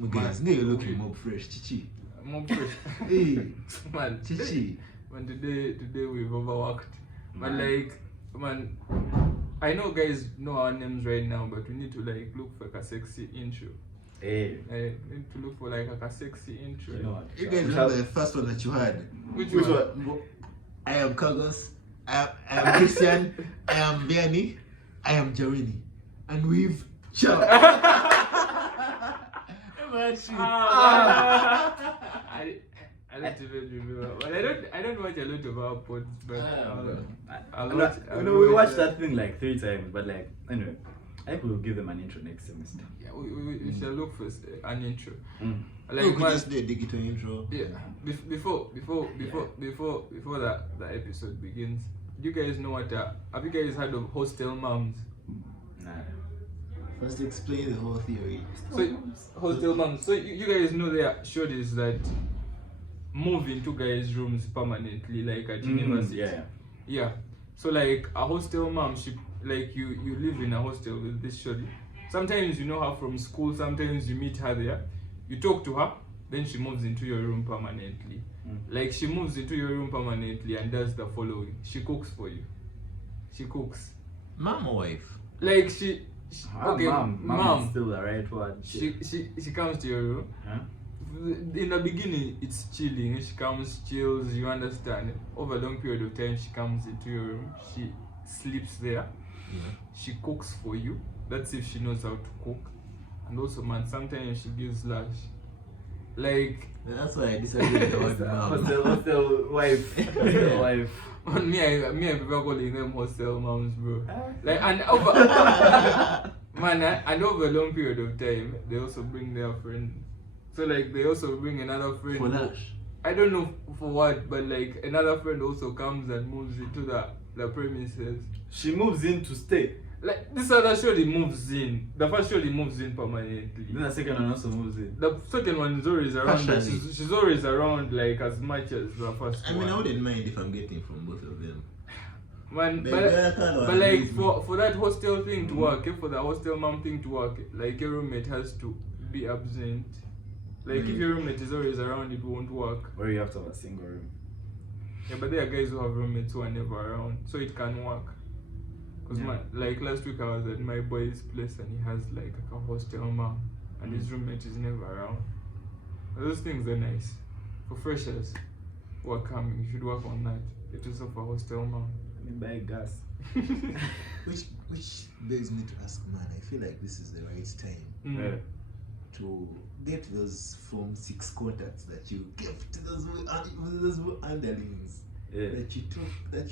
Guys, you're looking more fresh, Chichi. More fresh. Hey, Man, Chichi. Man, today we've overworked. Man, like, man, I know guys know our names right now, but we need to like look for like a sexy intro. Hey. We need to look for like a sexy intro. You know what? You guys remember the first one that you had? Which one? I am Kagos, I am Christian, I am Biani, I am Jarini, and we've Chap. I don't even remember. Well, I don't watch a lot of our pods, but we watched that thing like 3 times, but like anyway, I think we'll give them an intro next semester. Yeah, we shall look for an intro. Like we could just do a digital intro. Yeah. Before that episode begins, do you guys know what? Have you guys heard of hostel moms? Nah. First, explain the whole theory. So hostel moms. So you guys know they are shorties that move into guys' rooms permanently, like at university. Yeah. So like a hostel mom, she like you live in a hostel with this shorty. Sometimes you know her from school. Sometimes you meet her there. You talk to her, then she moves into your room permanently. Like she moves into your room permanently and does the following: she cooks for you. She cooks. Mom or wife? Like she okay, mom is still the right word. She comes to your room. Huh? In the beginning, it's chilling. She comes, chills. You understand? Over a long period of time, she comes into your room. She sleeps there. Yeah. She cooks for you. That's if she knows how to cook. And also, man, sometimes she gives lunch. Like that's why I disagree with the word mom. Hostel wife. Hostel wife. Me, I prefer calling them hostel moms, bro. Like and over and over a long period of time, they also bring their friend. So like they also bring another friend. For that? I don't know for what, but like another friend also comes and moves into the premises. She moves in to stay. Like this other shorty moves in. The first shorty moves in permanently. Then the second one also moves in. The second one is always around. She's always around like as much as the first one. I mean, I wouldn't mind if I'm getting from both of them. Man, but like for that hostel thing to work, for the hostel mom thing to work, like your roommate has to be absent. Like if your roommate is always around, it won't work. Or you have to have a single room. Yeah, but there are guys who have roommates who are never around, so it can work. Cause like last week I was at my boy's place and he has like a hostel mom, and his roommate is never around. Those things are nice for freshers who are coming. You should work on that. It is of a hostel mom. Buy gas. which begs me to ask, man, I feel like this is the right time to get those Form 6 contacts that you gave to those underlings. That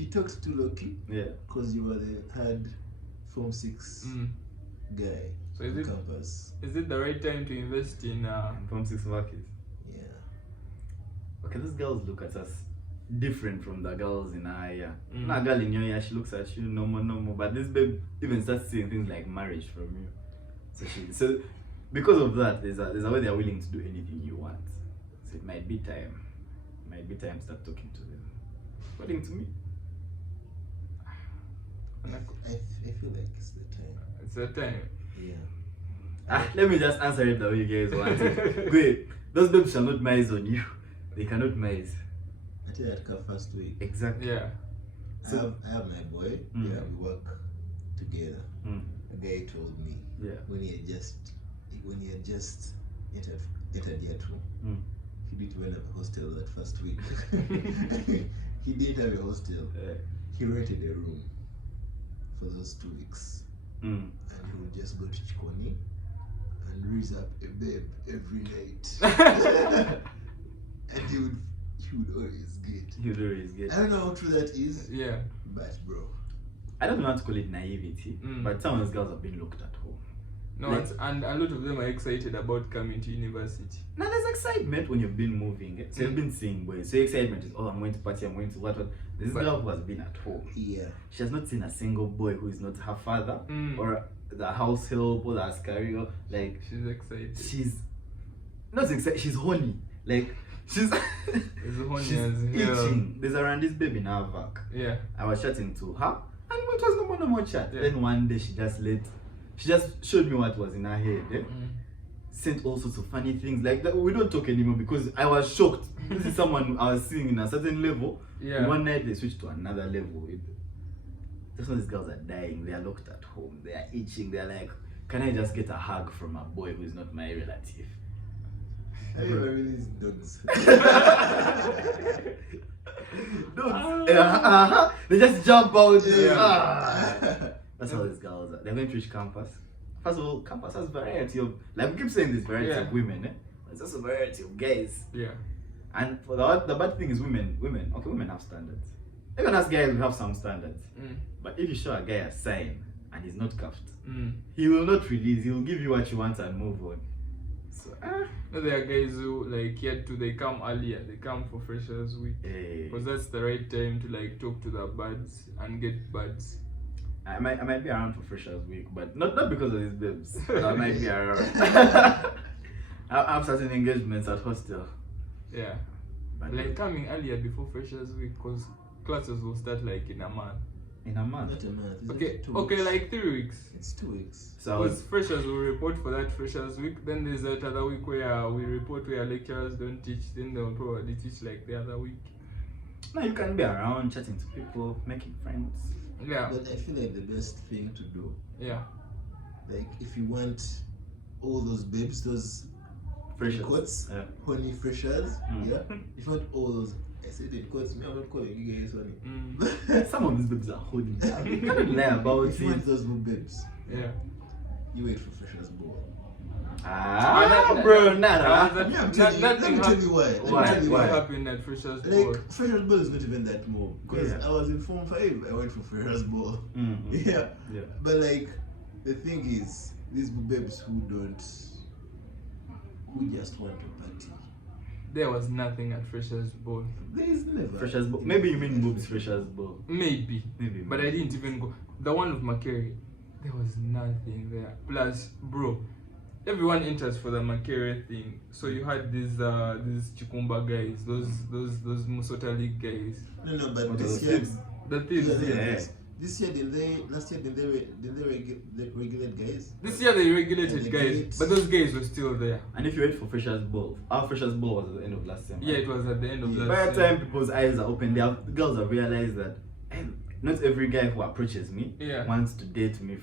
you talked to Loki. Because you were the hard Form 6 guy on campus. Is it the right time to invest in Form 6 workers? Yeah. Okay, those girls look at us different from the girls in our year. That girl in your year, she looks at you normal, but this babe even starts seeing things like marriage from you. So because of that, there's a way they're willing to do anything you want. So it might be time. To start talking to them. According to me. I feel like it's the time. It's the time. Yeah. Let me just answer it the way you guys want it. Wait, those babes shall not mice on you. They cannot mice. I tell you that first week. Exactly. Yeah. So I have my boy. Yeah, we work together. A guy told me when he had just entered year 2. He didn't even have a hostel that first week. He didn't have a hostel. He rented a room for those 2 weeks. And he would just go to Chikoni and raise up a babe every night. And he would always get. I don't know how true that is. Yeah. But bro, I don't want to call it naivety, but some of those girls have been looked at home. No, and a lot of them are excited about coming to university. Now there's excitement when you've been moving. So you've been seeing boys. So excitement is, I'm going to party, I'm going to what. This girl who has been at home. Yeah. She has not seen a single boy who is not her father or the house help or the askari. Like she's excited. She's not excited. She's horny. Like she's horny as itching. There's a Randy's baby in our vac. Yeah. I was chatting to her and it was no more chat. Then one day she just showed me what was in her head. sent all sorts of funny things. Like that, we don't talk anymore because I was shocked. This is someone I was seeing in a certain level. Yeah. One night they switched to another level. Just when these girls are dying, they are locked at home, they are itching, they're like, can I just get a hug from a boy who is not my relative? Have you ever released dogs? Dogs. They just jump out. Yeah. That's how these girls are. They're going to reach campus. First of all, campus has variety of, like we keep saying this variety of women, There's also variety of guys. Yeah. And for the bad thing is women have standards. Even as guys, we have some standards. But if you show a guy a sign and he's not cuffed, he will not release. He will give you what you want and move on. So, there are guys who they come earlier. They come for Freshers Week because that's the right time to like talk to the buds and get buds. I might be around for Freshers Week, but not because of these babes. I might be around. I have certain engagements at hostel. Yeah, but like coming earlier before Freshers Week because classes will start like in a month. In a month? Not a month. Okay, like 3 weeks. It's 2 weeks. So because freshers will report for that Freshers Week. Then there's that other week where we report where lecturers don't teach. Then they'll probably teach like the other week. No, you can be around chatting to people, making friends. Yeah. But I feel like the best thing to do. Yeah. Like if you want all those babes, those Freshers. Quotes, honey freshers. Yeah. If you want all those. I said it quotes me, I'm not calling you guys honey. Some of these babes are holding down. You can't lie about if you want those babes, yeah, you wait for Freshers Ball. Bro, nada. Let me tell you why. What happened at Freshers Ball? Like, Freshers Ball is not even that more. Because I was in Form 5, I went for Freshers Ball. Yeah. But like, the thing is, these babes who just want to party. There was nothing at Freshers Ball. There is never. Freshers Ball. Maybe you mean boobs Freshers Ball. Maybe. But I didn't even go. The one with Makere, there was nothing there. Plus, bro, everyone enters for the Makere thing. So you had these Chikumba guys, those Musota League guys. No, but this year, the thieves. This year, last year, did they regulate guys? This year they regulated guys, but those guys were still there. And if you wait for Freshers Ball, our Freshers Ball was at the end of last semester. Yeah, it was at the end of last semester. By the time people's eyes are open, the girls have realized that not every guy who approaches me wants to date me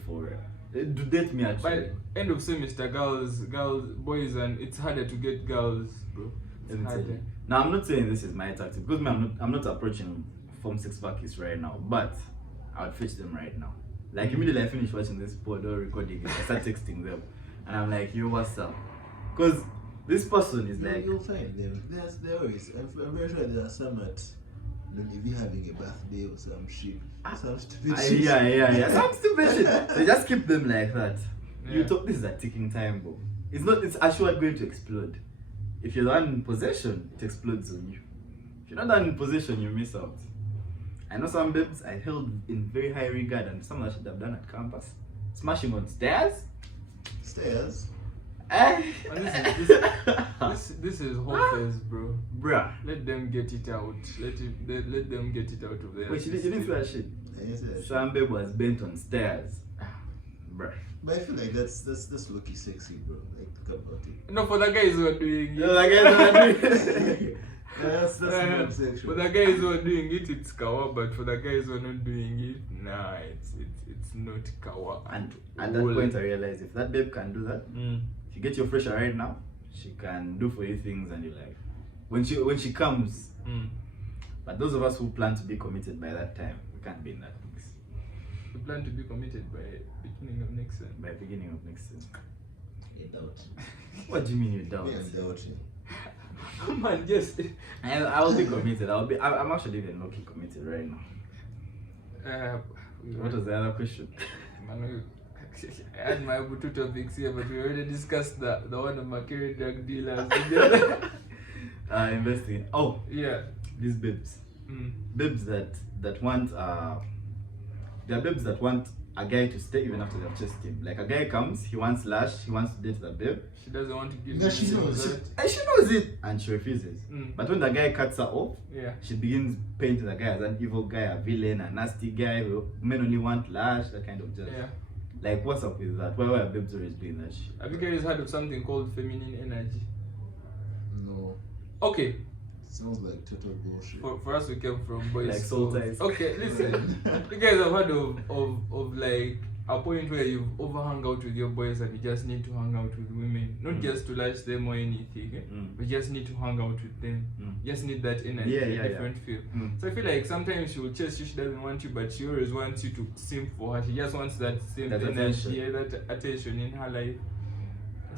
actually. By end of semester, girls, boys, and it's harder to get girls, bro. It's harder. Now I'm not saying this is my tactic because I'm not approaching Form 6 vaccies right now, but I would fetch them right now. Like immediately I finish watching this pod or recording it, I start texting them, and I'm like, yo, what's up? Because this person is like, you'll find them. There always. I'm very sure there are some at maybe having a birthday or some shit, some stupid shit. Yeah, some stupid shit. They just keep them like that. You talk. This is a ticking time bomb. It's assured going to explode. If you're the one in possession, it explodes on you. If you're not the one in possession, you miss out. I know some babes I held in very high regard and some that I should have done at campus. Smashing on stairs? Stairs? This is hopeless, bro. Bruh. Let them get it out. Let them get it out of there. Wait, you didn't feel that shit? Yes, some babe was bent on stairs. Bruh. But I feel like that's low-key sexy, bro. Like, think about it. No, for the guys who are doing it. No, the guys who are doing it. That's not sexual. For the guys who are doing it, it's kawa. But for the guys who are not doing it, nah, it's not kawa. And at that point, I realized if that babe can do that, if you get your fresher right now, she can do for you things, and you like when she comes. But those of us who plan to be committed by that time, we can't be in that mix. We plan to be committed by beginning of next sem. By beginning of next sem. You doubt. What do you mean you doubt? I'm doubting. Man, just I'll be committed. I'm actually even low-key committed right now. What was the other question? I had my two topics here, but we already discussed the one of Makere drug dealers. Investing. Oh yeah, these babes. Babes that want there are babes that want a guy to stay even after they've chased him. Like a guy comes, he wants lash, he wants to date the babe. She doesn't want to give No, she knows. She knows it, and she refuses. But when the guy cuts her off, she begins painting the guy as an evil guy, a villain, a nasty guy who men only want lash, that kind of judge. Yeah. Like, what's up with that? Why are babes always doing that shit? Have you guys heard of something called feminine energy? No. Okay. Sounds like total bullshit. For us, we came from boys. Like soul ties. Okay, listen. You guys have heard of like a point where you've over hung out with your boys and you just need to hang out with women, not just to lash them or anything. We just need to hang out with them. Just need that energy, different feel. So I feel like sometimes she will chase you, she doesn't want you, but she always wants you to simp for her. She just wants that same energy, that attention in her life.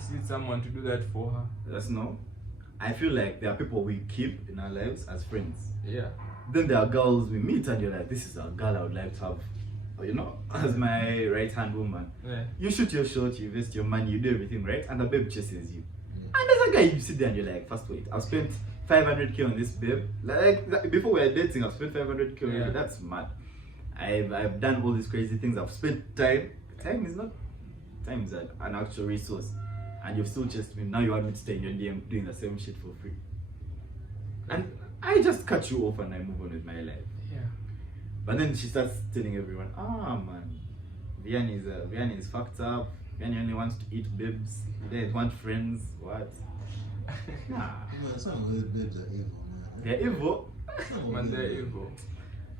She needs someone to do that for her. That's no. I feel like there are people we keep in our lives as friends. Yeah. Then there are girls we meet and you're like, this is a girl I would like to have, you know, as my right hand woman. Yeah. You shoot your shot, you invest your money, you do everything right, and the babe chases you. And there's a guy you sit there and you're like, first wait, I've spent 500k on this babe. Like before we were dating, I've spent 500k on you. That's mad. I've done all these crazy things. I've spent time. Time is an actual resource. And you've still chased me. Now you want me to stay in your DM doing the same shit for free. And I just cut you off and I move on with my life. Yeah. But then she starts telling everyone, man, Vianney is fucked up. Vianney only wants to eat babes. He doesn't want friends. What? Nah. Man, some of those babes are evil, man. They're evil. Man, they're evil.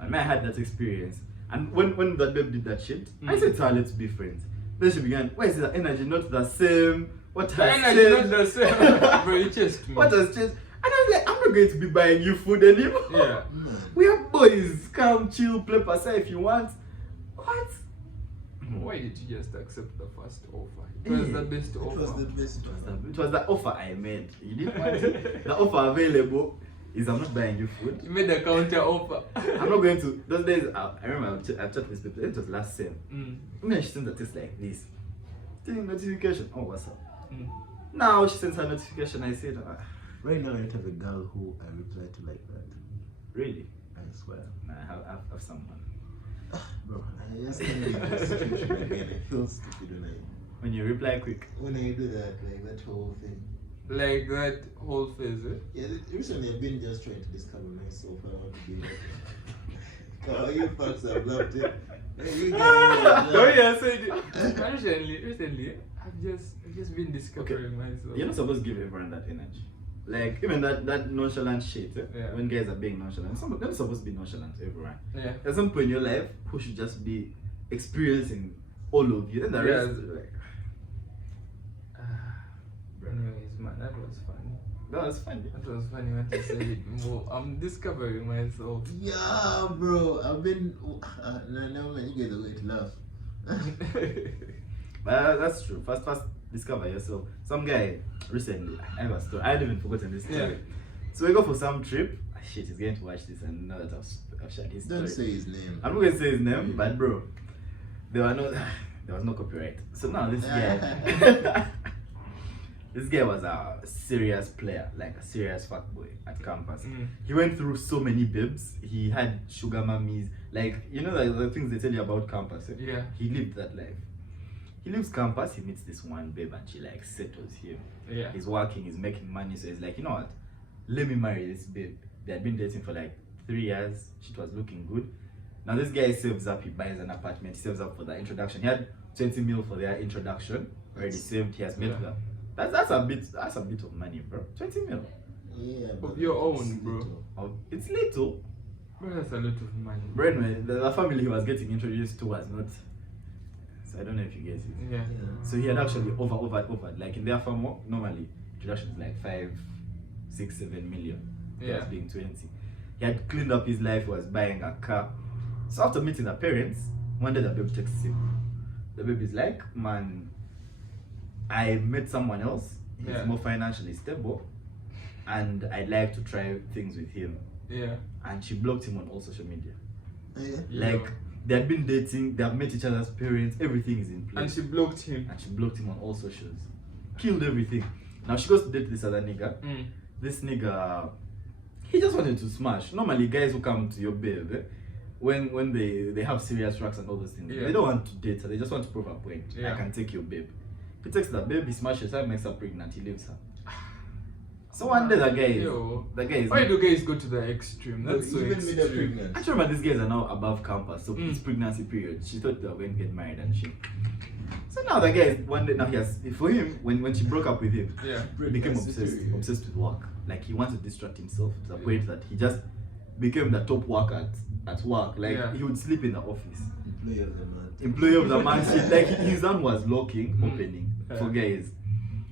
And I had that experience. And when that babe did that shit, I said to her, let's be friends. Then she began, why is the energy not the same? What The has energy changed? not the same. Bro, you chased me. What has changed? And I was like, I'm not going to be buying you food anymore. Yeah. We are boys. Come, chill, play pasa if you want. What? Why did you just accept the first offer? It was the best It offer. was the best. It was the offer I made. You didn't want it. The offer available is I'm not buying you food. You made a counter offer. I'm not going to. Those days, I remember I chatted with people. It was last sem. When she sent a text like this, getting notification. Oh, what's up? Now she sends her notification. I said, Right now, I don't have a girl who I reply to like that. really? I swear. Nah, I have someone. Bro, I just can't be in that situation again. I feel stupid When you reply quick. when I do that, like that whole thing. Like that whole phase, eh? Yeah, recently I've been just trying to discover myself. I want to be like, oh, you fucks have loved it. Hey, you guys, No, yeah, I said it. Recently, I've just been discovering myself. You're not supposed to give everyone that energy. Like, even that nonchalant shit, when guys are being nonchalant, some of them are supposed to be nonchalant to everyone. Yeah. At some point in your life, who should just be experiencing all of you. Then the rest is like... Anyways, man, that was funny. That was funny. That was funny when you said it more. I'm discovering myself. Yeah, bro. I've been. Never mind. You guys are going to laugh. But that's true. First, discover yourself. Some guy recently, I have a story. I hadn't even forgotten this story. Yeah. So we go for some trip. Shit, he's going to watch this and know that I've shared his story. Don't say his name. I'm not going to say his name, but bro, there was no copyright. So now this guy, this guy was a serious player, like a serious fuckboy at campus. He went through so many bibs. He had sugar mummies, like you know the things they tell you about campus. Yeah. He lived that life. He leaves campus, he meets this one babe and she like settles him. Yeah. He's working, he's making money, so he's like, you know what? Let me marry this babe. They had been dating for like 3 years. Shit was looking good. Now this guy saves up, he buys an apartment, he saves up for the introduction. He had 20 mil for their introduction. Already saved, he has made that. That's a bit of money, bro. 20 mil. Yeah. Of your own, bro. Oh, it's little. Bro, that's a lot of money. Bro, anyway, the family he was getting introduced to was not. So I don't know if you get it. Yeah. So he had actually over. Like in their farm, normally introduction is like 5, 6, 7 million. He was being 20. He had cleaned up his life, he was buying a car. So after meeting the parents, one day the babe texts him. The babe is like, man, I met someone else, he's more financially stable, and I'd like to try things with him. Yeah. And she blocked him on all social media. Yeah. Like, they had been dating, they have met each other's parents, everything is in place. And she blocked him. And she blocked him on all socials. Killed everything. Now she goes to date this other nigga. This nigga, he just wanted to smash. Normally guys who come to your babe, when they have serious racks and all those things, they don't want to date her, they just want to prove a point. I can take your babe. He takes that babe, he smashes her, makes her pregnant, he leaves her. So one day the guy is. Why do guys go to the extreme? That's so extreme. Actually, but these guys are now above campus, so it's pregnancy period. She thought they were going to get married and shit. So now the guy is one day now he has for him when she broke up with him, he became obsessed with work. Like he wants to distract himself to the point that he just became the top worker at work. Like he would sleep in the office. Employee of the month. Like his son was opening for guys.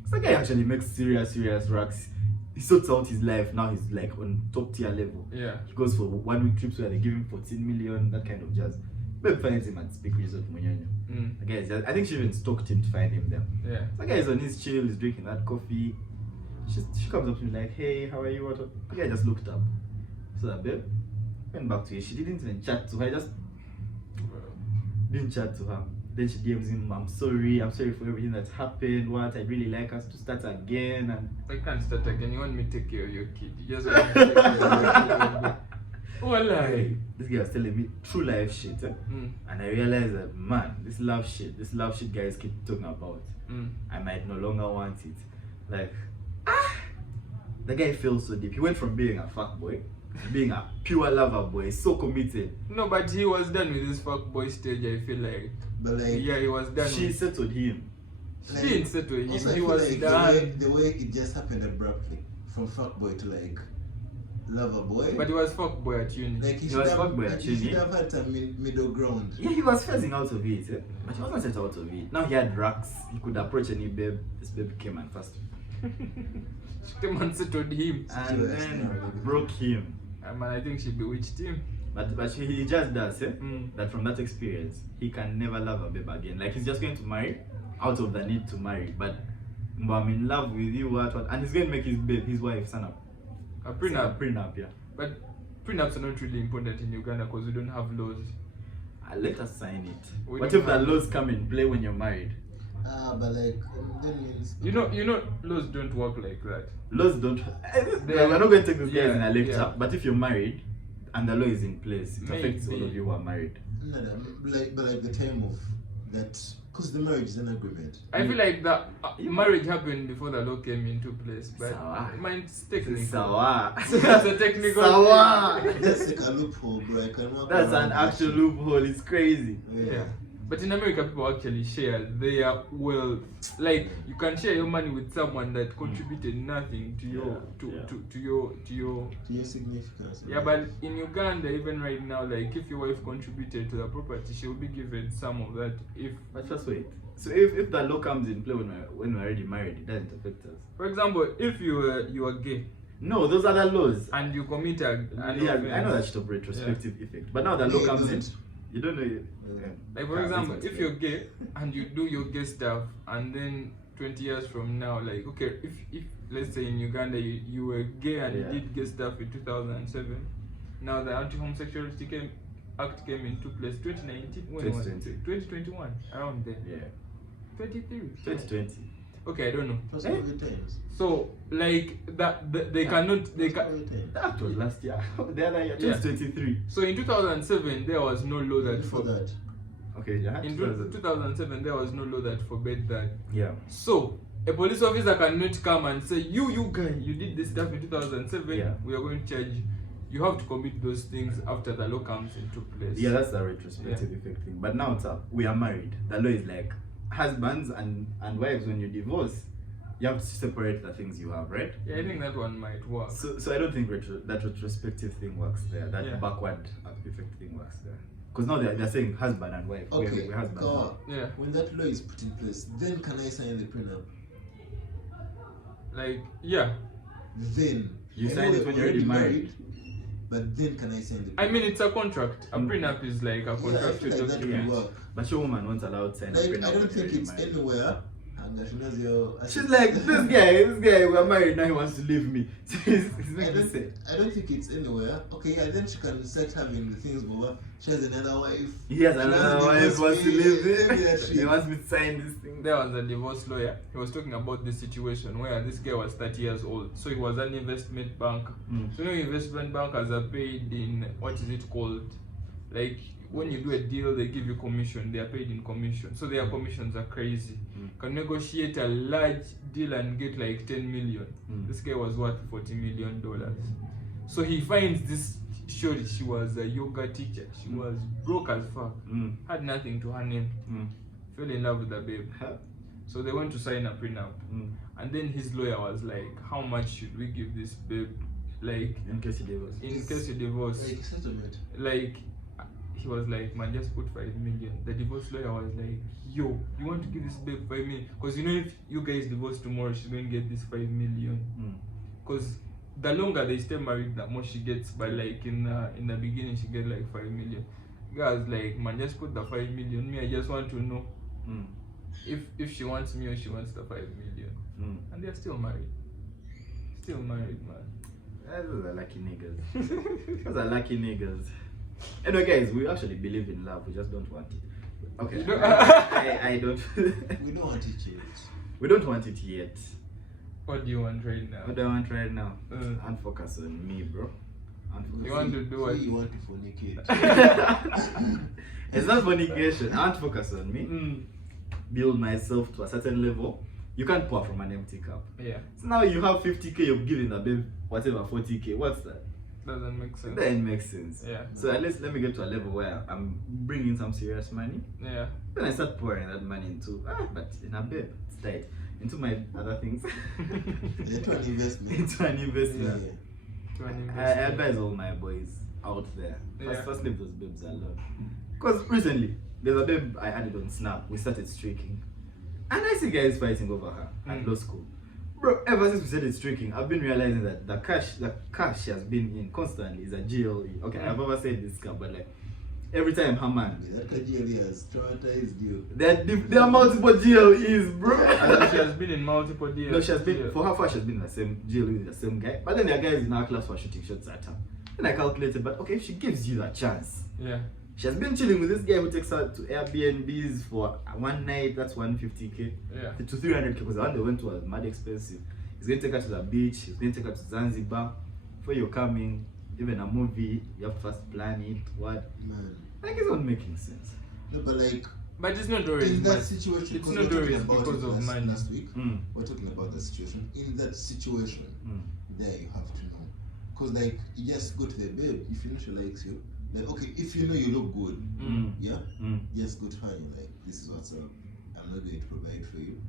So the guy actually makes serious racks. He sorts out his life. Now he's like on top tier level. Yeah. He goes for 1 week trips where they give him 14 million, that kind of jazz. Babe finds him and speak resort Munyonyo. The guy is just, I think she even stalked him to find him there. Yeah. So the guy is on his chill, he's drinking that coffee. She comes up to me like, hey, how are you? What? The guy just looked up. So that babe went back to her. She didn't even chat to her, just didn't chat to her. Then she DMs him, I'm sorry for everything that's happened. I'd really like us to start again. And I can't start again. You want me to take care of your kid. You just want me to take care of your kid. Oh, lie. This guy was telling me true life shit. And I realized that, man, this love shit guys keep talking about, I might no longer want it. Like, the guy feels so deep. He went from being a fuckboy to being a pure lover boy, so committed. No, but he was done with this fuckboy stage, I feel like. But like, yeah, he was done. She settled him. She didn't settle him. Also, He was like done. the way it just happened abruptly from fuckboy to like lover boy. But he was fuckboy at uni. Like he was fuckboy at uni. He should have had some middle ground. Yeah, he was phasing out of it, but he wasn't set out of it. Now he had racks. He could approach any babe. This babe came and first. She came and settled him. And then broke him. Man, I think she bewitched him. But he just does, that from that experience, he can never love a babe again. Like he's just going to marry out of the need to marry. But I'm in love with you, what, and he's going to make his wife sign up. A prenup. Prenup, yeah. But prenups are not really important in Uganda because we don't have laws. Let us sign it. What if the laws come in play when you're married? But like, then you know, laws don't work like that. Laws don't. We're not going to take this guys in a lecture. But if you're married and the law is in place, it affects all of you who are married. No, but like the time of that, because the marriage is an agreement. I feel like that marriage happened before the law came into place, but mine's technical. That's a technical. That's like a loophole, bro. That's an actual loophole. It's crazy. Yeah. But in America, people actually share their wealth. Like you can share your money with someone that contributed nothing to your significance. Yeah, but in Uganda, even right now, like if your wife contributed to the property, she will be given some of that. But just wait. So if the law comes in play when we're already married, it doesn't affect us. For example, if you are gay. No, those are the laws. And you commit an offense. I know that shit of retrospective effect. But now the law comes in. You don't know it. Like for example, if you're gay and you do your gay stuff, and then 20 years from now, like okay, if let's say in Uganda you were gay and you did gay stuff in 2007, now the Anti-Homosexuality Act came into place 2019, 2021, around there. Yeah. 2020. Okay, I don't know. So like they cannot. That was last year. The other year, 2023. So in 2007 there was no law that that. Okay, yeah. In 2007 there was no law that forbade that. Yeah. So a police officer cannot come and say you guy, you did this stuff in 2007. Yeah. We are going to charge you. You have to commit those things after the law comes into place. Yeah, that's a retrospective effect thing. But now it's up. We are married. The law is like husbands and wives, when you divorce, you have to separate the things you have, right? Yeah, I think that one might work. So I don't think that retrospective thing works there. That backward effect thing works there. Because now they're saying husband and wife. Okay. We're husband and wife. Yeah. When that law is put in place, then can I sign the prenup? Like, yeah. Then you sign it when you're already married. But then can I sign the prenup? I mean, it's a contract. A prenup is like a contractual document. But your woman won't allow to sign a prenup. I don't think it's anywhere. She's like, this guy, we're married now, he wants to leave me. I don't think it's anywhere. Okay, yeah, then she can start having the things, but she has another wife. He has another wife, wants to leave it. He wants me to sign this thing. There was a divorce lawyer. He was talking about this situation where this guy was 30 years old. So he was an investment banker. So investment bankers are paid in, what is it called? Like when you do a deal, they give you commission. They are paid in commission, so their commissions are crazy. Can negotiate a large deal and get like 10 million. This guy was worth $40 million. So he finds this shorty. She was a yoga teacher. She was broke as fuck. Had nothing to her name. Fell in love with the babe. So they went to sign a prenup. And then his lawyer was like, how much should we give this babe? Like, in case you divorce. In case you divorce. Like settlement. Like, he was like, man, just put 5 million. The divorce lawyer was like, yo, you want to give this babe 5 million? Because you know, if you guys divorce tomorrow, she's going to get this 5 million. Because the longer they stay married, the more she gets. But like in the beginning, she get like 5 million. Guys like, man, just put the 5 million. Me, I just want to know if she wants me or she wants the 5 million. And they're still married. Still married, man. Those are lucky niggas. Those are lucky niggas. Anyway, guys, we actually believe in love. We just don't want it. Okay. I don't. We don't want it yet. We don't want it yet. What do you want right now? What do I want right now? And focus on me, bro. You want to do what? You want to fornicate. It's not fornication. I want to focus on me. Build myself to a certain level. You can't pour from an empty cup. Yeah. So now you have 50k, you're giving the babe whatever 40k. What's that? Doesn't make sense. That doesn't make sense. Yeah. So at least let me get to a level where I'm bringing some serious money. Yeah. Then I start pouring that money into, but in a babe, it's tight. Into my other things. Into an investment. Into an investment. Yeah. I advise all my boys out there. First leave those babes alone. Because recently, there's a babe I added on Snap. We started streaking. And I see guys fighting over her at law school. Bro, ever since we started streaking, I've been realizing that the cash she has been in constantly is a GLE. Okay, I've never said this guy, but like every time her man. That GLE has traumatized you. There are multiple GLEs, bro. And she has been in multiple deals. No, she has been, for her first, she has been in the same GLE with the same guy. But then there are guys in our class who are shooting shots at her. Then I calculated, but okay, if she gives you a chance. Yeah. She has been chilling with this guy who takes her to Airbnbs for one night, that's 150k. Yeah. To 300k, because the one they went to was mad expensive. He's going to take her to the beach, he's going to take her to Zanzibar. Before you're coming, even a movie, you have to first plan it, what? Man. Like, it's not making sense. No, but like, but it's not always in that situation, it's not always because of money. Last week, we're talking about the situation. In that situation, there you have to know. Because like, you just go to the babe, if you know she likes you, like, okay, if you know you look good, just go to her and you're like, this is what's up. I'm not going to provide for you,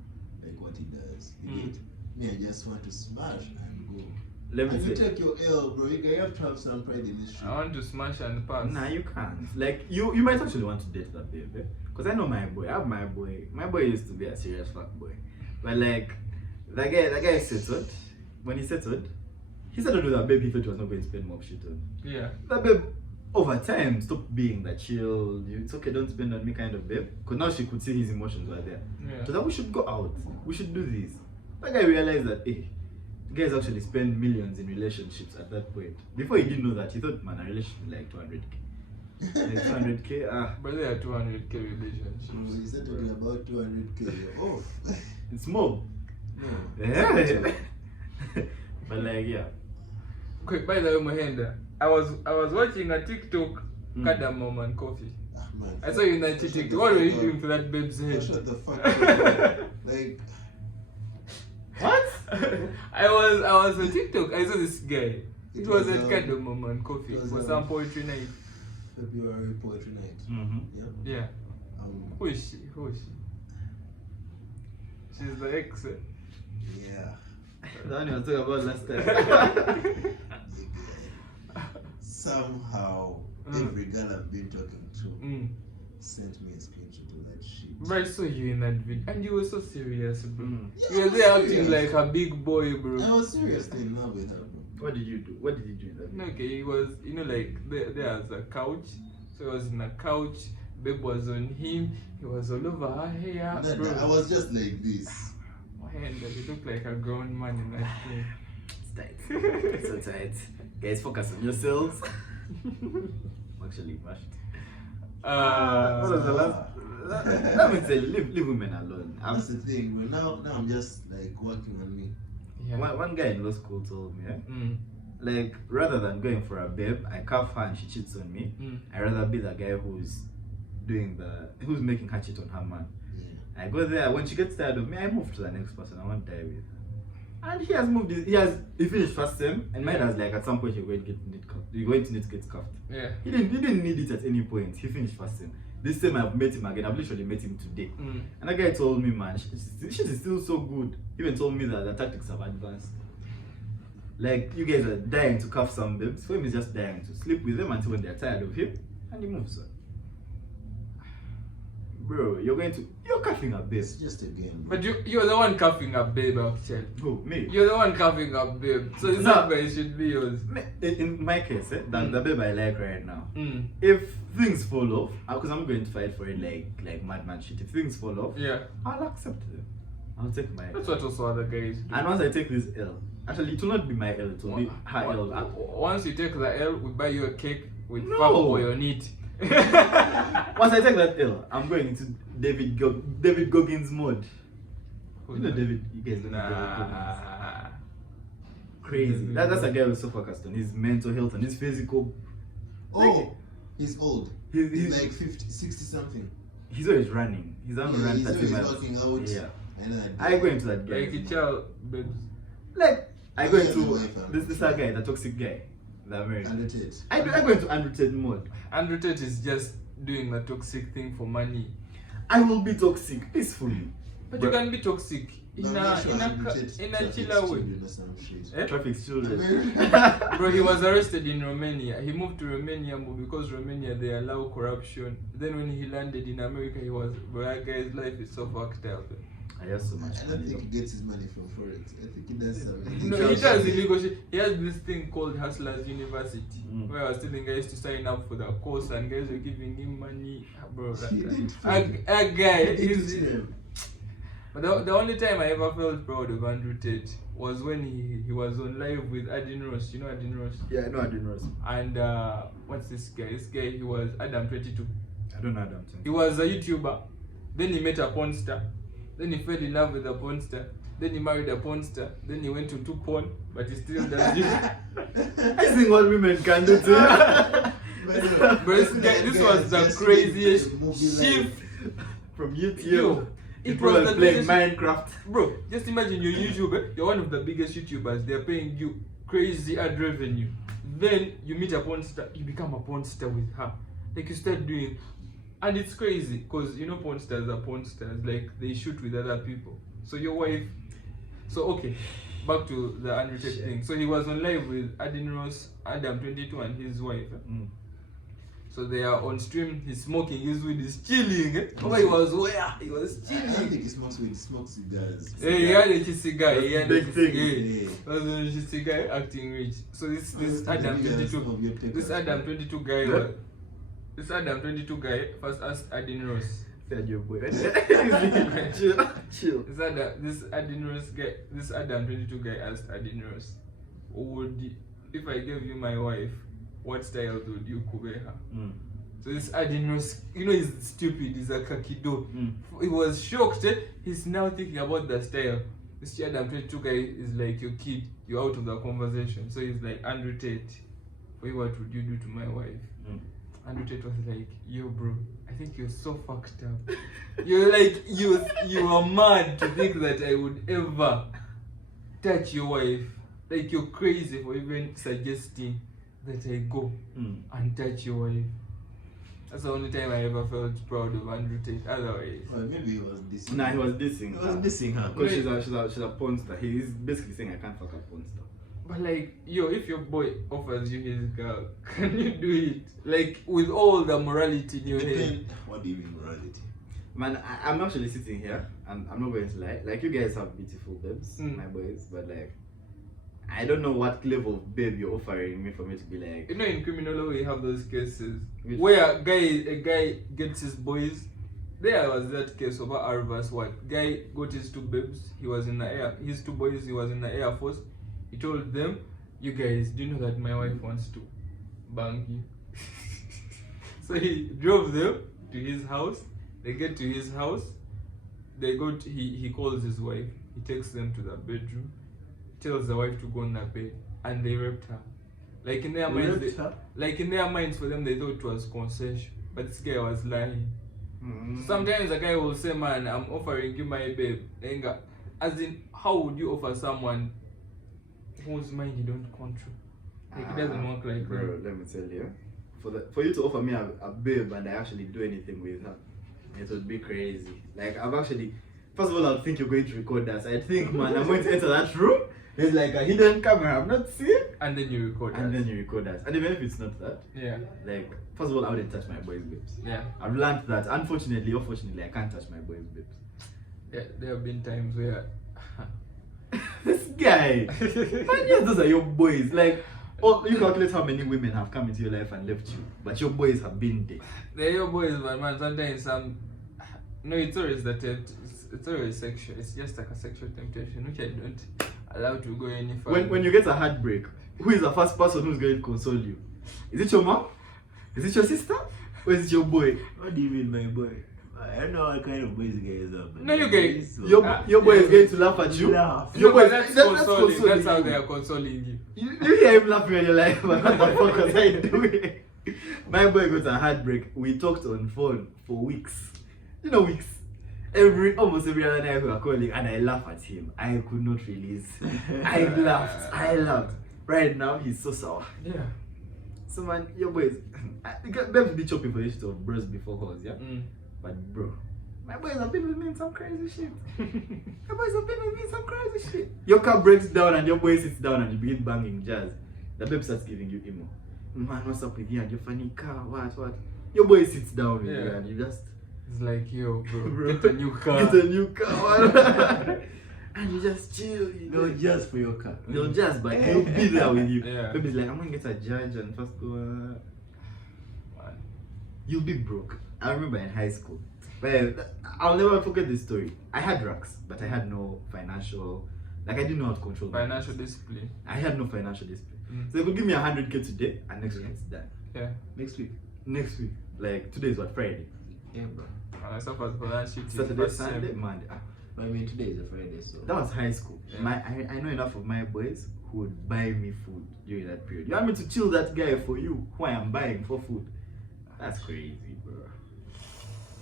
like what he does. You get me, I just want to smash and go. Let me and say, you take your L, bro. You have to have some pride in this shit. I want to smash and pass. nah, you can't. Like, you might actually want to date that babe, eh? Because I know my boy. I have my boy. My boy used to be a serious fuck boy. But like, that guy settled. When he settled with that babe he thought he was not going to spend more shit on. Yeah. That babe, over time, stopped being that chill, it's okay, don't spend on me kind of babe. Because now she could see his emotions were there. Yeah. So that we should go out. We should do this. That guy realized that, hey, guys actually spend millions in relationships at that point. Before he didn't know that, he thought, man, a relationship is like 200k. Like 200k, But they are 200k relationships. He said talking about 200k. You're off. it's more. No. Yeah. But like, yeah. Okay, by the way, Mohenda, I was watching a TikTok, cardamom and coffee. Man, I saw you in that TikTok. What were you doing to that babe's head? Shut the fuck up. Like, What? I was on TikTok. I saw this guy. It was at cardamom and coffee for some poetry night. February poetry night. Yeah. Who is she? She's the ex. Yeah. The one you were talking about last time. Somehow, every girl I've been talking to sent me a screenshot of that shit. Bro, I saw you in that video and you were so serious, bro. Yeah, You were there acting like a big boy, bro. I was seriously in love with her, bro. What did you do? What did you do in that video? Okay, he was, like, there was a couch. So he was in a couch. Babe was on him. He was all over her hair. No, Bro. I was just like this. My hand, he looked like a grown man in that thing. It's tight. It's so tight. Guys, focus on yourselves. I'm actually mashed. What was the last? Let me tell you, leave women alone. That's the thing, bro. Now I'm just like working on me. Yeah. One guy in law school told me, Like, rather than going for a babe, I cuff her and she cheats on me. I'd rather be the guy who's making her cheat on her man. I go there, when she gets tired of me, I move to the next person I want to die with. And he has moved, he finished first sem, and mine was like, at some point you're going to need to get cuffed. Yeah. He didn't need it at any point. He finished first sem. This time I've met him again. I've literally met him today. And the guy told me, man, she's still so good. He even told me that the tactics have advanced. Like, you guys are dying to cuff some babes. For him, he's just dying to sleep with them until when they're tired of him, and he moves on. Bro, you're cuffing a babe. It's just a game. But you're the one cuffing a babe, actually. Who? Me? You're the one cuffing a babe. So it's not where it should be yours. In my case, the babe I like right now, if things fall off, because I'm going to fight for it like madman shit. If things fall off, I'll accept them. I'll take my L. That's what also other guys do. And once I take this L, actually it will not be my L, it will be her L. Once you take the L, we buy you a cake with Papa on it. Once I take that L, I'm going into David Goggins mode. You know David, you guys don't know David Goggins. Crazy. That's a guy who's so focused on his mental health and his physical. Oh, he's old. He's like 50, 60 something. He's always running. He's on run 30 miles. Working out. Yeah. I go into that guy. Like a child, babes. Like, I go into this guy, the toxic guy. The American. Andrew Tate. I go into Andrew Tate mode. Andrew Tate is just doing the toxic thing for money. I will be toxic peacefully. But you can be toxic in a chiller way. Traffic's children. Bro, he was arrested in Romania. He moved to Romania because Romania they allow corruption. Then when he landed in America, that guy's life is so fucked up. I have so much. I don't think he gets his money from Forex. I think he does something. No, he does illegal shit. He has this thing called Hustlers University, where I was telling guys to sign up for the course and guys were giving him money. Bro, that guy is. But the only time I ever felt proud of Andrew Tate was when he was on live with Adin Ross. You know Adin Ross? Yeah, I know Adin Ross. And what's this guy? This guy, he was Adam22. I don't know Adam22. He was a YouTuber. Then he met a porn star. Then he fell in love with a porn star. Then he married a porn star. Then he went to do porn, but he still does it. I think what women can do too. But this was the craziest shift from YouTube. Yo, it was the playing Minecraft. Bro, just imagine you're YouTuber. You're one of the biggest YouTubers. They're paying you crazy ad revenue. Then you meet a porn star. You become a porn star with her. Like you start doing. And it's crazy because you know porn stars are porn stars, like they shoot with other people. So your wife, okay, back to the Andrew Tate thing. So he was on live with Adin Ross, Adam22 and his wife. So they are on stream, he's smoking his weed, he's chilling. Oh, he was where? He was chilling. I don't think he smokes weed, he smokes cigars. Yeah, he had a cigar. He had big thing. He was on a cigar acting rich. So this Adam22, this Adam22 guy was. This Adam22 guy first asked Adin Ross. Said your boy. Chill. This Adam22 guy asked Adin Ross, if I gave you my wife, what style would you cover her? So this Adin Ross, he's stupid, he's a kakido. He was shocked. He's now thinking about the style. This Adam22 guy is like your kid, you're out of the conversation. So he's like, Andrew Tate, what would you do to my wife? Andrew Tate was like, yo bro, I think you're so fucked up. You're like, you are mad to think that I would ever touch your wife. Like you're crazy for even suggesting that I go and touch your wife. That's the only time I ever felt proud of Andrew Tate. Otherwise, well, maybe he was dissing. Nah, he was dissing. He was dissing her. Because she's a porn star. He's basically saying I can't fuck a porn star. But like, if your boy offers you his girl, can you do it? Like, with all the morality in your head. What do you mean morality? Man, I'm actually sitting here, and I'm not going to lie. Like, you guys have beautiful babes, my boys, but like, I don't know what level of babe you're offering me for me to be like. In criminal law we have those cases where a guy gets his boys. There was that case over R vs. what? Guy got his two babes. He was in the air. His two boys. He was in the Air Force. He told them, you guys, do you know that my wife wants to bang you? So he drove them to his house. They get to his house. He calls his wife. He takes them to the bedroom. Tells the wife to go on the bed. and they raped her. Like in their minds, for them, they thought it was consensual, but this guy was lying. Sometimes a guy will say, "Man, I'm offering you my babe." As in, how would you offer someone whose mind you don't control? Like, it doesn't work like bro, that. let me tell you, for you to offer me a babe and I actually do anything with her, it would be crazy. Like, I've actually, first of all, I think you're going to record that. So I think, man, I'm going to enter that room. There's like a hidden camera I'm not seeing. And then you record that. And then you record that. And even if it's not that, yeah. Like, first of all, I wouldn't touch my boys' babes. Yeah. I've learned that. Unfortunately or fortunately, I can't touch my boys' babes. Yeah, there have been times where this guy, man, yes, those are your boys. Like, oh, you calculate how many women have come into your life and left you, but your boys have been there. They're your boys, but man, sometimes no, it's always that it's always sexual. It's just like a sexual temptation, which I don't allow to go any further. When you get a heartbreak, who is the first person who's going to console you? Is it your mom? Is it your sister? Or is it your boy? What do you mean, my boy? I don't know what kind of boys you guys are. No, you guys. Your boy is going to laugh at you. Your boy, that's consoling. That's how they are consoling you. You hear him laughing and you're like, what the fuck was I doing? My boy got a heartbreak. We talked on phone for weeks. You know, weeks. Almost every other night we were calling and I laugh at him. I could not release. I laughed. Right now he's so sour. Yeah. So man, your boys, babes be chopping for this shit of bros before hoes, yeah? But bro, my boys have been with me in some crazy shit. Your car breaks down and your boy sits down and you begin banging jazz. The babe starts giving you emo. Man, what's up with you and your funny car? What? Your boy sits down with you and you just... It's like, yo, bro, get a new car. Get a new car. And you just chill. No, just for your car. No, just, but he'll be there with you. Yeah. Baby's like, I'm going to get a judge and first go... You'll be broke. I remember in high school. But I'll never forget this story. I had racks, but I had no financial... Like, I didn't know how to control financial discipline. I had no financial discipline. So they could give me 100K today, and next week it's done. Yeah. Next week. Like, today is what, Friday? Yeah, bro. I suffered for that shit. Saturday, Sunday, Monday. I mean, today is a Friday, so... That was high school. Yeah. I know enough of my boys who would buy me food during that period. You want me to chill that guy for you, who I am buying for food? That's crazy, bro.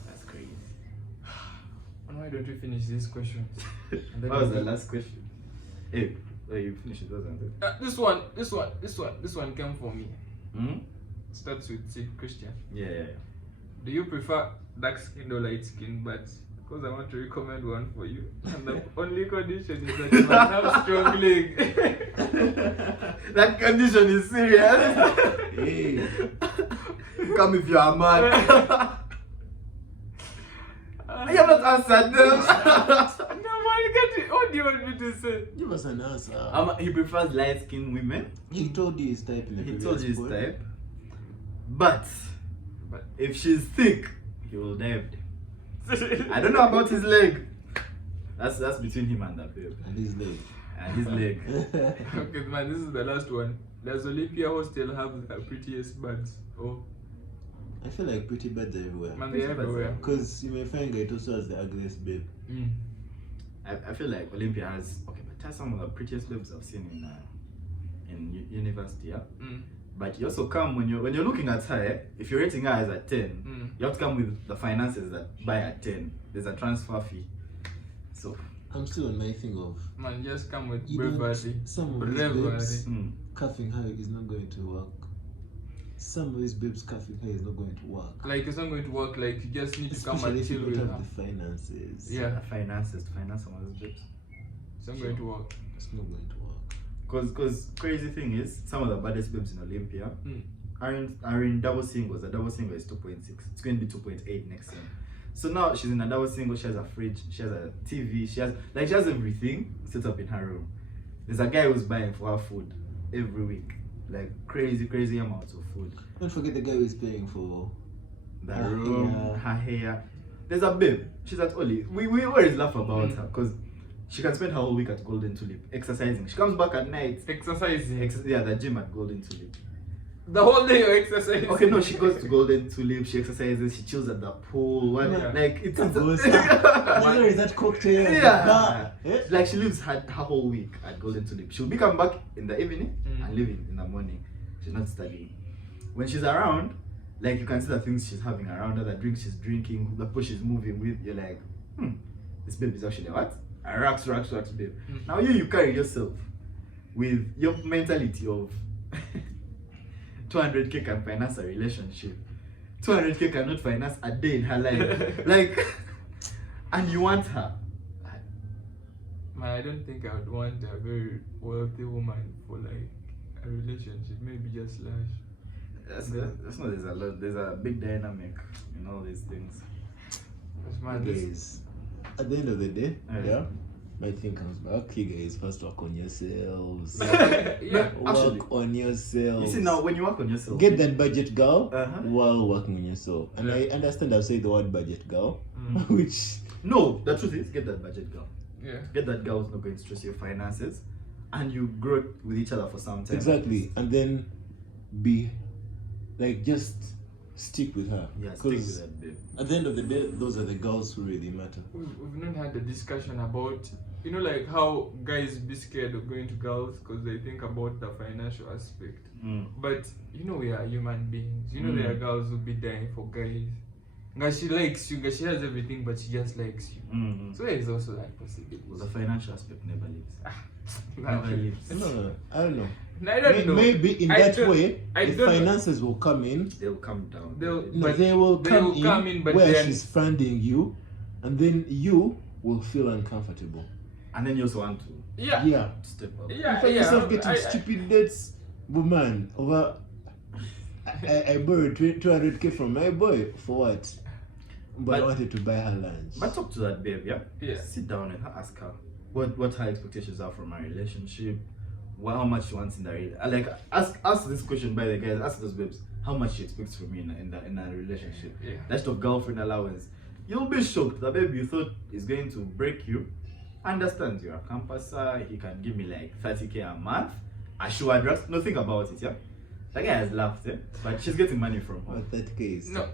That's crazy. And why don't we finish this question? What was the last question? Hey, you finished it, wasn't it? This one came for me. Starts with C, Christian. Yeah. Do you prefer dark skin or light skin? But because I want to recommend one for you, and the only condition is that you must have strong leg. That condition is serious. Hey. Come if you are mad. I have not answered them. No, man, what do you want me to say? Give us an answer. He prefers light-skinned women. He told you his type in the He previous told you his pod. type. But if she's thick, he will dive them. I don't know about his leg. That's between him and that babe. And his leg. And his leg. Okay, man, this is the last one. Does Olympia Hostel have the prettiest birds? Oh, I feel like pretty birds are everywhere. man, they're everywhere. Because you may find it also has the ugliest babe. I feel like Olympia has but that's some of the prettiest babes I've seen in university, yeah. But you also come when you're looking at her, if you're rating her as a 10, you have to come with the finances that buy a 10. There's a transfer fee. So I'm still on my thing of Man, just come with you bravery. some of these babes cuffing her is not going to work. Some of these babes cuffing her is not going to work. Like, it's not going to work. Like, you just need to come Especially and if you chill don't with have her. the finances. Yeah, the finances to finance some of those babes. it's not going to work. It's not going to work. Because crazy thing is, some of the baddest babes in Olympia are in double singles. A double single is 2.6. It's going to be 2.8 next year. So now she's in a double single. She has a fridge. She has a TV. She has everything set up in her room. There's a guy who's buying for her food every week, like crazy amounts of food. Don't forget the guy who is paying for The room, her hair. There's a babe. She's at Oli. We always laugh about her because she can spend her whole week at Golden Tulip exercising. She comes back at night Exercising. the gym at Golden Tulip. The whole day you exercise. Okay, no, she goes to Golden Tulip, she exercises, she chills at the pool. Like it's that cocktail. Yeah. Like she lives her whole week at Golden Tulip. She'll be coming back in the evening and leaving in the morning. She's not studying. When she's around, like you can see the things she's having around her, the drinks she's drinking, the push she's moving with. You're like, this babe is actually what? A racks, babe. Now you carry yourself with your mentality of 200k can finance a relationship. 200k cannot finance a day in her life. Like, and you want her. Man, I don't think I would want a very wealthy woman for like a relationship. Maybe just Lash. There's a big dynamic in all these things. Guys, at the end of the day, my thing comes back. You guys first work on yourselves. Work on yourselves. You see, now when you work on yourself, get that budget girl while working on yourself. And I understand I've said the word budget girl, which no, the truth is, get that budget girl. Yeah. Get that girl who's not going to stress your finances, and you grow with each other for some time. Exactly, and then be like just stick with her. Yeah, stick with that babe. At the end of the day, those are the girls who really matter. We've not had a discussion about, you know, like how guys be scared of going to girls because they think about the financial aspect. But you know, we are human beings. You know, there are girls who be dying for guys. Guys, she likes you, guys, she has everything, but she just likes you. So there is also that possibility. Well, the financial aspect never leaves. Never leaves. No, I don't know. I don't know. Maybe in that way, the finances will come in. They'll come down. They will come in, but where then she's funding you, and then you will feel uncomfortable. And then you also want to step up. You find yourself getting stupid dates, woman, over. I borrowed 200k from my boy for what? But I wanted to buy her lunch. But talk to that babe, yeah. Sit down and ask her what her expectations are from a relationship. How much she wants in the like ask this question by the guys. Ask those babes how much she expects from me in a relationship. Yeah. That's the girlfriend allowance. You'll be shocked. The babe you thought is going to break you understands you're a campuser. He can give me like 30k a month. Assured drugs. No, think about it. Yeah. That guy has laughed, but she's getting money from her. What that case? No,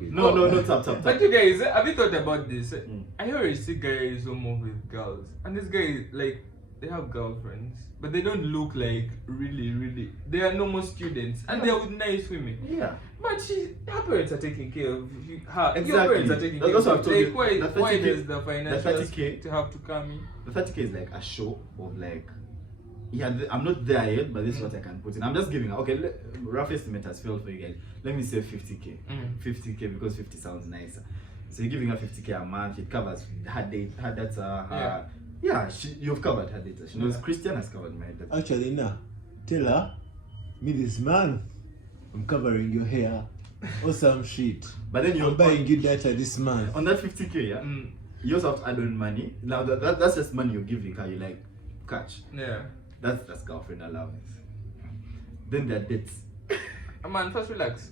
tap. But you guys, have you thought about this? I always see guys who move with girls, and these guys, like, they have girlfriends, but they don't look like really. They are normal students, and they are with nice women. Yeah. But her parents are taking care of her. Exactly. Your parents are taking care of her. Like, why does the financial to have to come in? The 30k is like a show of like. Yeah, I'm not there yet, but this is what I can put in. I'm just giving. Okay, rough estimate has failed for you guys. Let me say 50k. 50k because 50 sounds nicer. So you're giving her 50k a month. It covers her date, her data, her. Yeah, you've covered her data. She knows Christian has covered my data. Actually, nah. Tell her, me this month, I'm covering your hair or some shit. But then you're buying you data this month. On that 50k, you also have to add on money. Now that's just money you're giving her. You like catch. Yeah. That's girlfriend allowance. Then there are dates. Man, first relax.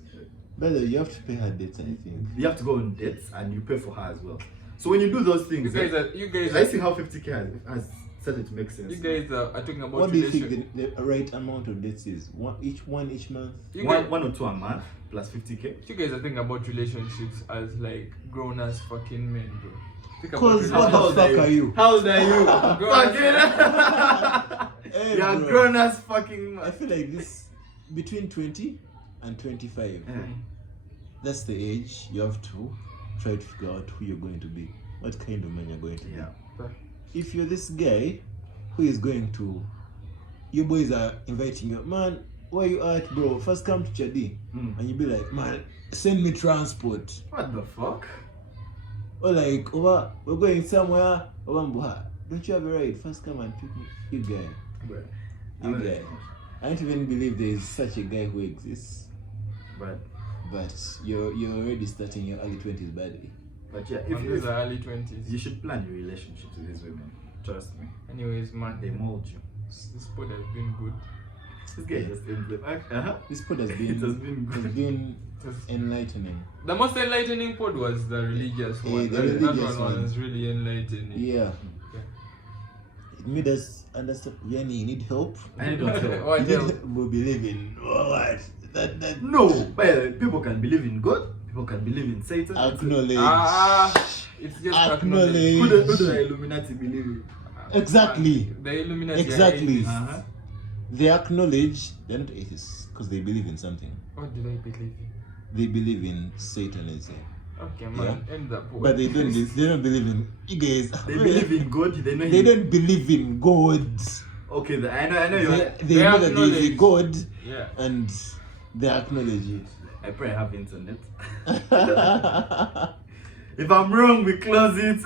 By the way, you have to pay her dates, I think. You have to go on dates and you pay for her as well. So when you do those things, you guys I see how 50k has started to make sense. You guys are talking about what do you think the right amount of dates is? One each month? One or two a month plus 50k. You guys are thinking about relationships as like grown ass fucking men, bro. Because what the fuck are you? How old are you? Fucking hey, you're grown ass fucking man. I feel like this between 20 and 25. That's the age you have to try to figure out who you're going to be. What kind of man you're going to be. If you're this guy who is going to, your boys are inviting you, man, where you at, bro? First come to Chadi. And you be like, man, send me transport. What the fuck? Or like, we're going somewhere, don't you have a ride? First come and pick me. You guy. You guy. I don't even believe there is such a guy who exists. But you're already starting your early 20s badly. But yeah, if these are early 20s, you should plan your relationships with these women. Trust me. Anyways, man, they mold you. This pod has been good. This guy just This pod has been enlightening. The most enlightening pod was the religious one. The religious one was really enlightening. Yeah. me does understand. Yani, you need help. I need help. What You else? need help. We believe in what? That No, but people can believe in God. People can believe in Satan. acknowledge. It's just Acknowledge. Who do the Illuminati believe in? Exactly. The Illuminati. Exactly. Uh-huh. They acknowledge they're not atheists because they believe in something. What do they believe in? They believe in Satanism. Okay, man. End that point. But they don't believe in you guys. They believe in God. They don't believe in God. Okay, I know you. They know that there is a God, Yeah. and they acknowledge it. I pray I have internet. If I'm wrong, we close it.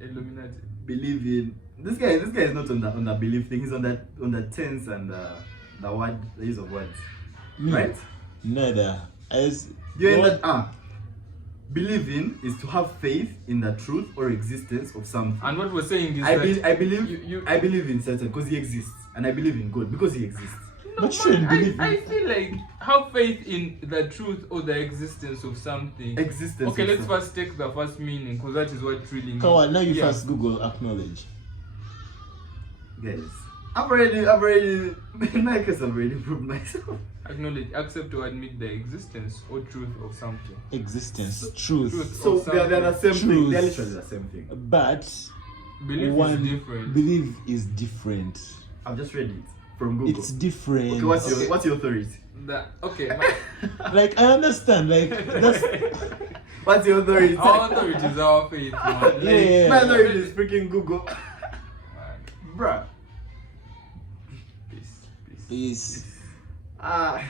Illuminati. Believe in this guy. This guy is not on that belief thing. He's on the tense and the word, the use of words. Me, Right? neither. You're in that. Believing is to have faith in the truth or existence of something. And what we're saying is I that believe in Satan because he exists, and I believe in God because he exists. No, But you man, believe I feel like have faith in the truth or the existence of something. Existence. Okay, of let's something. first take the first meaning because that is what really means. Come on, now you Yeah. first Google acknowledge. Guys, I've already, in my case, I've already proved myself. Acknowledge, accept or admit the existence or truth of something. Existence, truth. So Of they're the same thing. Truth. They're literally the same thing. But Belief one is different. belief is different. I've just read it from Google. It's different. Okay, what's your authority? Like I understand. Like that's What's your authority? Our authority is our faith, man. Like, Yeah. My authority is freaking Google. Bruh. Peace. is Ah.